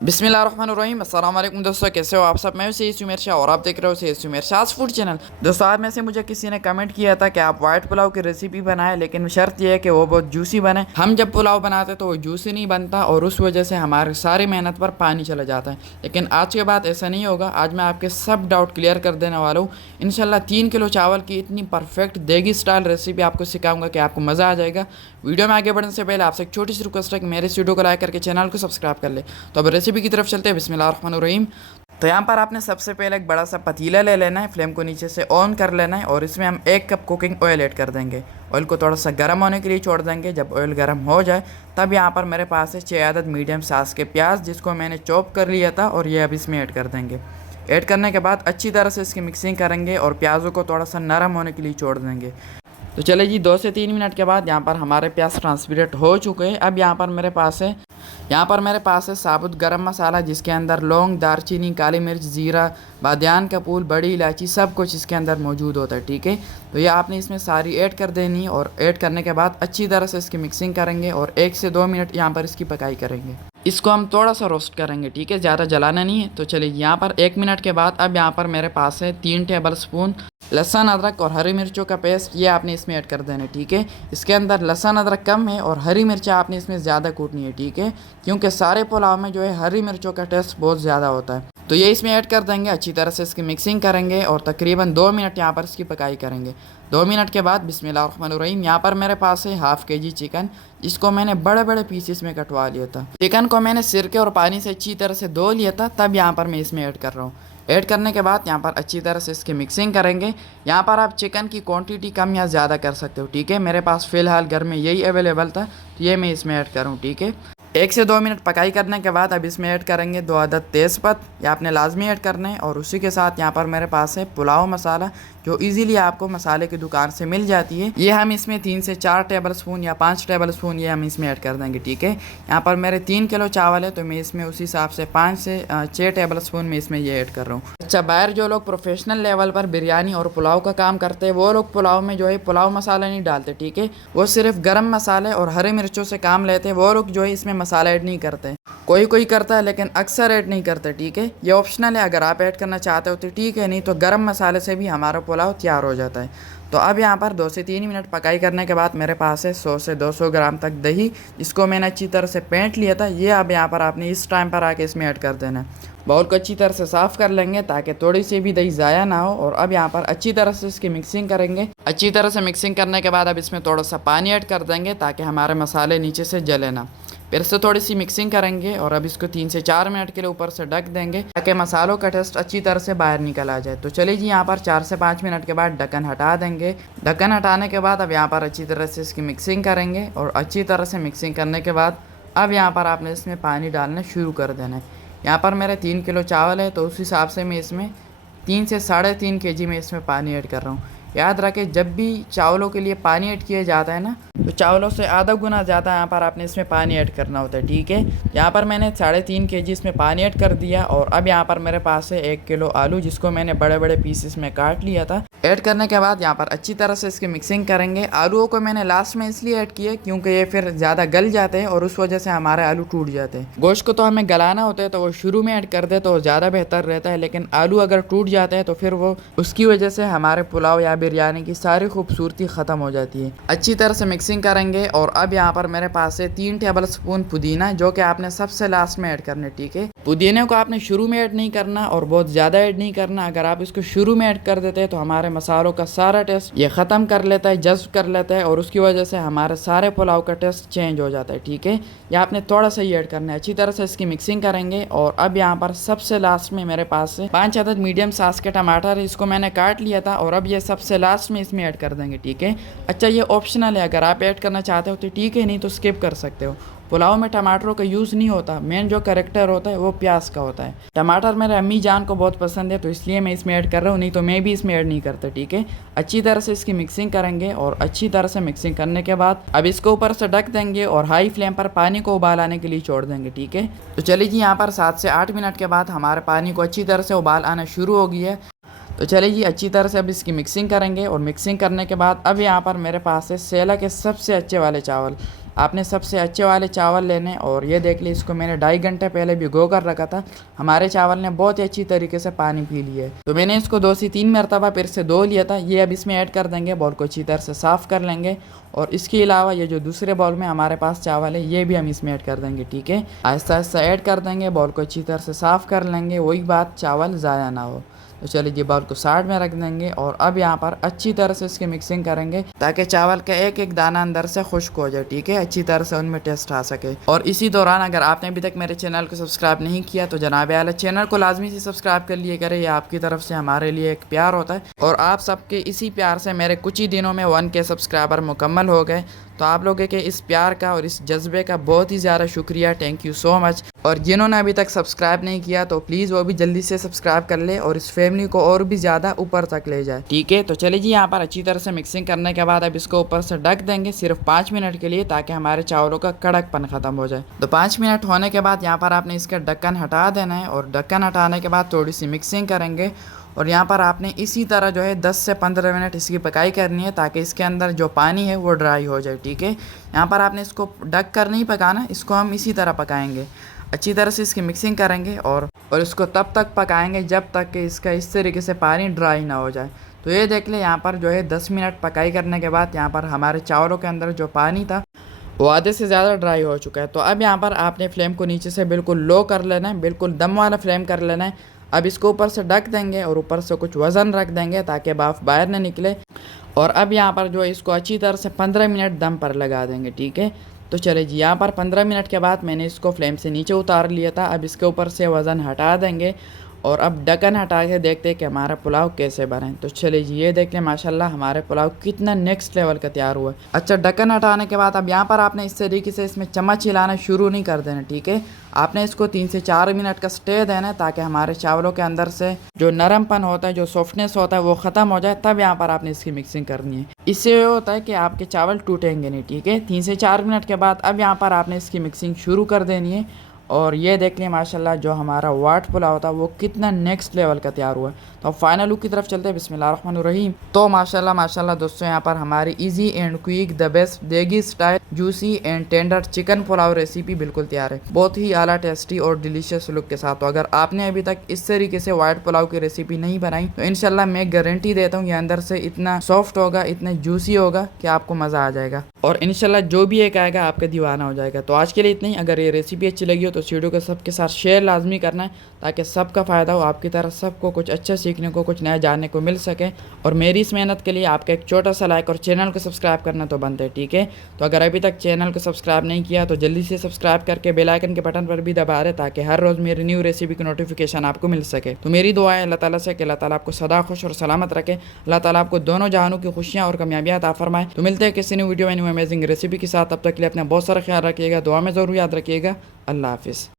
बिस्मिल्लाहिर्रहमानिर्रहीम अस्सलाम वालेकुम दोस्तों, कैसे हो आप सब। मैं सही सुमेर शाह और आप देख रहे हो सही सुमेर शाह फूड चैनल। दोस्तों, आप में से मुझे किसी ने कमेंट किया था कि आप वाइट पुलाव की रेसिपी बनाएं, लेकिन शर्त यह है कि वो बहुत जूसी बने। हम जब पुलाव बनाते तो वो जूसी नहीं बनता और उस वजह से हमारी सारी मेहनत पर पानी चला जाता है। लेकिन आज के बाद ऐसा नहीं होगा। आज मैं आपके सब डाउट क्लियर कर देने वाला हूँ। इंशाल्लाह 3 किलो चावल की इतनी परफेक्ट देगी स्टाइल रेसिपी आपको सिखाऊंगा कि आपको मज़ा आ जाएगा। वीडियो में आगे बढ़ने से पहले आपसे एक छोटी सी रिक्वेस्ट है कि मेरे इस वीडियो को लाइक करके चैनल को सब्सक्राइब कर ले। तो अब रेसिपी की तरफ चलते हैं। बिस्मिल्लाहिर्रहमानिर्रहीम। तो यहाँ पर आपने सबसे पहले एक बड़ा सा पतीला ले लेना है, फ्लेम को नीचे से ऑन कर लेना है और इसमें हम 1 कप कुकिंग ऑयल ऐड कर देंगे। ऑयल को थोड़ा सा गर्म होने के लिए छोड़ देंगे। जब ऑयल गर्म हो जाए तब यहाँ पर मेरे पास है 6 अदद मीडियम साइज़ के प्याज, जिसको मैंने चॉप कर लिया था और ये अब इसमें ऐड कर देंगे। ऐड करने के बाद अच्छी तरह से इसकी मिक्सिंग करेंगे और प्याज़ों को थोड़ा सा नरम होने के लिए छोड़ देंगे। तो चले जी, 2 से 3 मिनट के बाद यहाँ पर हमारे प्याज ट्रांसपेरेंट हो चुके हैं। अब यहाँ पर मेरे पास है साबुत गरम मसाला, जिसके अंदर लौंग, दारचीनी, काली मिर्च, ज़ीरा, बादियान का फूल, बड़ी इलायची सब कुछ इसके अंदर मौजूद होता है। ठीक है, तो ये आपने इसमें सारी ऐड कर देनी है और ऐड करने के बाद अच्छी तरह से इसकी मिक्सिंग करेंगे और 1 से 2 मिनट यहाँ पर इसकी पकाई करेंगे। इसको हम थोड़ा सा रोस्ट करेंगे, ठीक है, ज़्यादा जलाना नहीं है। तो चलिए, यहाँ पर 1 मिनट के बाद अब यहाँ पर मेरे पास है 3 टेबल स्पून लहसुन, अदरक और हरी मिर्चों का पेस्ट। ये आपने इसमें ऐड कर देना है। ठीक है, इसके अंदर लहसुन अदरक कम है और हरी मिर्चें आपने इसमें ज़्यादा कूटनी है। ठीक है, क्योंकि सारे पुलाव में जो है हरी मिर्चों का टेस्ट बहुत ज़्यादा होता है। तो ये इसमें ऐड कर देंगे, अच्छी तरह से इसकी मिक्सिंग करेंगे और तकरीबन 2 मिनट यहाँ पर इसकी पकाई करेंगे। 2 मिनट के बाद बिस्मिल्लाहिर्रहमानिर्रहीम, यहाँ पर मेरे पास है हाफ़ के जी चिकन, जिसको मैंने बड़े बड़े पीसेस में कटवा लिया था। चिकन को मैंने सिरके और पानी से अच्छी तरह से धो लिया था, तब यहाँ पर मैं इसमें ऐड कर रहा हूँ। ऐड करने के बाद यहाँ पर अच्छी तरह से इसकी मिक्सिंग करेंगे। यहाँ पर आप चिकन की क्वांटिटी कम या ज़्यादा कर सकते हो। ठीक है, मेरे पास फ़िलहाल घर में यही अवेलेबल था, तो ये मैं इसमें ऐड करूँ। ठीक है, 1 से 2 मिनट पकाई करने के बाद अब इसमें ऐड करेंगे 2 अदद तेज़पत्त। ये आपने लाजमी ऐड करने हैं और उसी के साथ यहाँ पर मेरे पास है पुलाव मसाला, जो इजीली आपको मसाले की दुकान से मिल जाती है। ये हम इसमें 3 से 4 टेबल स्पून या 5 टेबल स्पून ये हम इसमें ऐड कर देंगे। ठीक है, यहाँ पर मेरे 3 किलो चावल है, तो मैं इसमें उसी हिसाब से 5 से 6 टेबल स्पून में इसमें ये ऐड कर रहा हूँ। अच्छा, बाहर जो लोग प्रोफेशनल लेवल पर बिरयानी और पुलाव का काम करते हैं, वो लोग पुलाव में जो है पुलाव मसाला नहीं डालते। ठीक है, वो सिर्फ गरम मसाले और हरी मिर्चों से काम लेते हैं। वो लोग जो है इसमें मसाला ऐड नहीं करते। कोई कोई करता है, लेकिन अक्सर ऐड नहीं करते। ठीक है, ये ऑप्शनल है, अगर आप ऐड करना चाहते हो तो ठीक है, नहीं तो गरम मसाले से भी हमारा पुलाव तैयार हो जाता है। तो अब यहाँ पर 2 से 3 मिनट पकाई करने के बाद मेरे पास है 100 से 200 ग्राम तक दही, जिसको मैंने अच्छी तरह से फेंट लिया था। ये अब यहाँ पर आपने इस टाइम पर आके इसमें ऐड कर देना है। बाउल को अच्छी तरह से साफ़ कर लेंगे ताकि थोड़ी सी भी दही ज़ाया ना हो। और अब यहाँ पर अच्छी तरह से इसकी मिक्सिंग करेंगे। अच्छी तरह से मिक्सिंग करने के बाद अब इसमें थोड़ा सा पानी ऐड कर देंगे ताकि हमारे मसाले नीचे से जले ना। फिर से थोड़ी सी मिक्सिंग करेंगे और अब इसको 3 से 4 मिनट के लिए ऊपर से ढक देंगे ताकि मसालों का टेस्ट अच्छी तरह से बाहर निकल आ जाए। तो चलिए जी, यहाँ पर 4 से 5 मिनट के बाद ढक्कन हटा देंगे। ढक्कन हटाने के बाद अब यहाँ पर अच्छी तरह से इसकी मिक्सिंग करेंगे और अच्छी तरह से मिक्सिंग करने के बाद अब यहाँ पर आपने इसमें पानी डालना शुरू कर देना है। यहाँ पर मेरे 3 किलो चावल है, तो उस हिसाब से मैं इसमें 3 से 3.5 kg में इसमें पानी ऐड कर रहा हूँ। याद रखें, जब भी चावलों के लिए पानी ऐड किया जाता है ना, तो चावलों से आधा गुना ज़्यादा यहाँ पर आपने इसमें पानी ऐड करना होता है। ठीक है, यहाँ पर मैंने 3.5 kg इसमें पानी ऐड कर दिया और अब यहाँ पर मेरे पास है 1 किलो आलू, जिसको मैंने बड़े बड़े पीसेस में काट लिया था। ऐड करने के बाद यहाँ पर अच्छी तरह से इसकी मिक्सिंग करेंगे। आलूओं को मैंने लास्ट में इसलिए ऐड किया क्योंकि ये फिर ज़्यादा गल जाते हैं और उस वजह से हमारे आलू टूट जाते हैं। गोश्त को तो हमें गलाना होता है, तो वो शुरू में ऐड कर दे तो ज़्यादा बेहतर रहता है, लेकिन आलू अगर टूट जाते हैं तो फिर वो उसकी वजह से हमारे पुलाव या बिरयानी की सारी खूबसूरती ख़त्म हो जाती है। अच्छी तरह से मिक्सिंग करेंगे और अब यहाँ पर मेरे पास है 3 टेबल स्पून पुदीना, जो कि आपने सबसे लास्ट में ऐड करना है। ठीक है, पुदीने को आपने शुरू में ऐड नहीं करना और बहुत ज़्यादा ऐड नहीं करना। अगर आप इसको शुरू में ऐड कर देते हैं तो हमारे मसालों का सारा टेस्ट ये ख़त्म कर लेता है, जज्ब कर लेता है और उसकी वजह से हमारे सारे पुलाव का टेस्ट चेंज हो जाता है। ठीक है, ये आपने थोड़ा सा ही ऐड करना है। अच्छी तरह से इसकी मिक्सिंग करेंगे और अब यहाँ पर सबसे लास्ट में मेरे पास है 5 अदद मीडियम साइज के टमाटर, इसको मैंने काट लिया था और अब ये सबसे लास्ट में इसमें ऐड कर देंगे। ठीक है, अच्छा, ये ऑप्शनल है, अगर आप ऐड करना चाहते हो तो ठीक है, नहीं तो स्किप कर सकते हो। पुलाव में टमाटरों का यूज़ नहीं होता, मेन जो करेक्टर होता है वो प्याज का होता है। टमाटर मेरे अम्मी जान को बहुत पसंद है, तो इसलिए मैं इसमें ऐड कर रहा हूँ, नहीं तो मैं भी इसमें ऐड नहीं करता। ठीक है, अच्छी तरह से इसकी मिक्सिंग करेंगे और अच्छी तरह से मिक्सिंग करने के बाद अब इसको ऊपर से ढक देंगे और हाई फ्लेम पर पानी को उबाल आने के लिए छोड़ देंगे। ठीक है, तो चलिए जी, यहाँ पर 7 से 8 मिनट के बाद हमारे पानी को अच्छी तरह से उबाल आना शुरू हो गया है। तो चलिए जी, अच्छी तरह से अब इसकी मिक्सिंग करेंगे और मिक्सिंग करने के बाद अब यहाँ पर मेरे पास है सेला के सबसे अच्छे वाले चावल। आपने सबसे अच्छे वाले चावल लेने और ये देख ली इसको मैंने 2.5 घंटे पहले भिगो कर रखा था। हमारे चावल ने बहुत ही अच्छी तरीके से पानी पी लिया है। तो मैंने इसको 2 से 3 मरतबा फिर से धो लिया था। ये अब इसमें ऐड कर देंगे, बॉल को अच्छी तरह से साफ़ कर लेंगे और इसके अलावा ये जो दूसरे बॉल में हमारे पास चावल है ये भी हम इसमें ऐड कर देंगे। ठीक है, आहिस्ता आहिस्ता ऐड कर देंगे, बॉल को अच्छी तरह से साफ़ कर लेंगे, वही बात चावल ज़ाया ना हो। तो चलिए ये बाउल को साइड में रख देंगे और अब यहाँ पर अच्छी तरह से इसकी मिक्सिंग करेंगे ताकि चावल का एक एक दाना अंदर से खुश्क हो जाए। ठीक है, अच्छी तरह से उनमें टेस्ट आ सके। और इसी दौरान अगर आपने अभी तक मेरे चैनल को सब्सक्राइब नहीं किया तो जनाब आला चैनल को लाजमी से सब्सक्राइब कर लिए करें। ये आपकी तरफ से हमारे लिए एक प्यार होता है और आप सबके इसी प्यार से मेरे कुछ ही दिनों में 1K सब्सक्राइबर मुकम्मल हो गए। तो आप लोगों के इस प्यार का और इस जज्बे का बहुत ही ज़्यादा शुक्रिया, थैंक यू सो मच। और जिन्होंने अभी तक सब्सक्राइब नहीं किया तो प्लीज़ वो भी जल्दी से सब्सक्राइब कर ले और इस फैमिली को और भी ज़्यादा ऊपर तक ले जाए। ठीक है, तो चलिए जी यहाँ पर अच्छी तरह से मिक्सिंग करने के बाद अब इसको ऊपर से ढक देंगे सिर्फ 5 मिनट के लिए ताकि हमारे चावलों का कड़कपन ख़त्म हो जाए। तो 5 मिनट होने के बाद यहाँ पर आपने इसका ढक्कन हटा देना है और ढक्कन हटाने के बाद थोड़ी सी मिक्सिंग करेंगे और यहाँ पर आपने इसी तरह जो है 10 से 15 मिनट इसकी पकाई करनी है ताकि इसके अंदर जो पानी है वो ड्राई हो जाए। ठीक है, यहाँ पर आपने इसको ढक कर नहीं पकाना, इसको हम इसी तरह पकाएंगे, अच्छी तरह से इसकी मिक्सिंग करेंगे और इसको तब तक पकाएंगे जब तक कि इसका इस तरीके से पानी ड्राई ना हो जाए। तो ये देख ले यहाँ पर जो है 10 मिनट पकाई करने के बाद यहाँ पर हमारे चावलों के अंदर जो पानी था वो आधे से ज़्यादा ड्राई हो चुका है। तो अब यहाँ पर आपने फ्लेम को नीचे से बिल्कुल लो कर लेना है, बिल्कुल दम वाला फ्लेम कर लेना है। अब इसको ऊपर से ढक देंगे और ऊपर से कुछ वज़न रख देंगे ताकि भाप बाहर न निकले। और अब यहाँ पर जो है इसको अच्छी तरह से 15 मिनट दम पर लगा देंगे। ठीक है, तो चले जी यहाँ पर 15 मिनट के बाद मैंने इसको फ्लेम से नीचे उतार लिया था। अब इसके ऊपर से वज़न हटा देंगे और अब ढक्कन हटा के देखते हैं कि हमारा पुलाव कैसे बने। तो चलिए जी ये देख लें माशाल्लाह हमारे पुलाव कितना नेक्स्ट लेवल का तैयार हुआ है। अच्छा, ढक्कन हटाने के बाद अब यहाँ पर आपने इस तरीके से इसमें चम्मच हिलाना शुरू नहीं कर देना। ठीक है, आपने इसको 3 से 4 मिनट का स्टे देना है ताकि हमारे चावलों के अंदर से जो नरमपन होता है, जो सॉफ्टनेस होता है वो ख़त्म हो जाए। तब यहाँ पर आपने इसकी मिक्सिंग करनी है, इससे ये होता है कि आपके चावल टूटेंगे नहीं। ठीक है, 3 से 4 मिनट के बाद अब यहाँ पर आपने इसकी मिक्सिंग शुरू कर देनी है और ये देख लें माशाल्लाह जो हमारा वाट पुलाव था वो कितना नेक्स्ट लेवल का तैयार हुआ है। तो अब फाइनल लुक की तरफ चलते हैं, बिस्मिल्लाहिर्रहमानिर्रहीम। तो माशाल्लाह दोस्तों यहाँ पर हमारी easy and quick the best देगी style juicy and tender chicken pulao recipe बिल्कुल तैयार है, बहुत ही आला टेस्टी और डिलीशियस लुक के साथ। तो अगर आपने अभी तक इस तरीके से वाइट पुलाव की रेसिपी नहीं बनाई तो इंशाल्लाह मैं गारंटी देता हूँ ये अंदर से इतना सॉफ्ट होगा, इतना जूसी होगा कि आपको मज़ा आ जाएगा और इंशाल्लाह जो भी एक आएगा आपका दीवाना हो जाएगा। तो आज के लिए इतना ही। अगर ये रेसिपी अच्छी लगी हो तो इस वीडियो को सबके साथ शेयर लाजमी करना है ताकि सबका फ़ायदा हो, आपकी तरह सबको कुछ अच्छा सीखने को, कुछ नया जानने को मिल सके। और मेरी इस मेहनत के लिए आपका एक छोटा सा लाइक और चैनल को सब्सक्राइब करना तो बनता है। ठीक है, तो अगर अभी तक चैनल को सब्सक्राइब नहीं किया तो जल्दी से सब्सक्राइब करके बेल आइकन के बटन पर भी दबा दें ताकि हर रोज़ मेरी न्यू रेसिपी की नोटिफिकेशन आपको मिल सके। तो मेरी दुआ है अल्लाह ताला से कि अल्लाह ताला आपको सदा खुश और सलामत रखे, अल्लाह ताला आपको दोनों जहानों की खुशियाँ और कामयाबियाँ अता फरमाए। तो मिलते हैं किसी न्यू वीडियो में न्यू अमेजिंग रेसिपी के साथ, तब तक के लिए अपना बहुत सारा ख्याल रखिएगा, दुआ में ज़रूर याद रखिएगा। अल्लाह हाफिज़।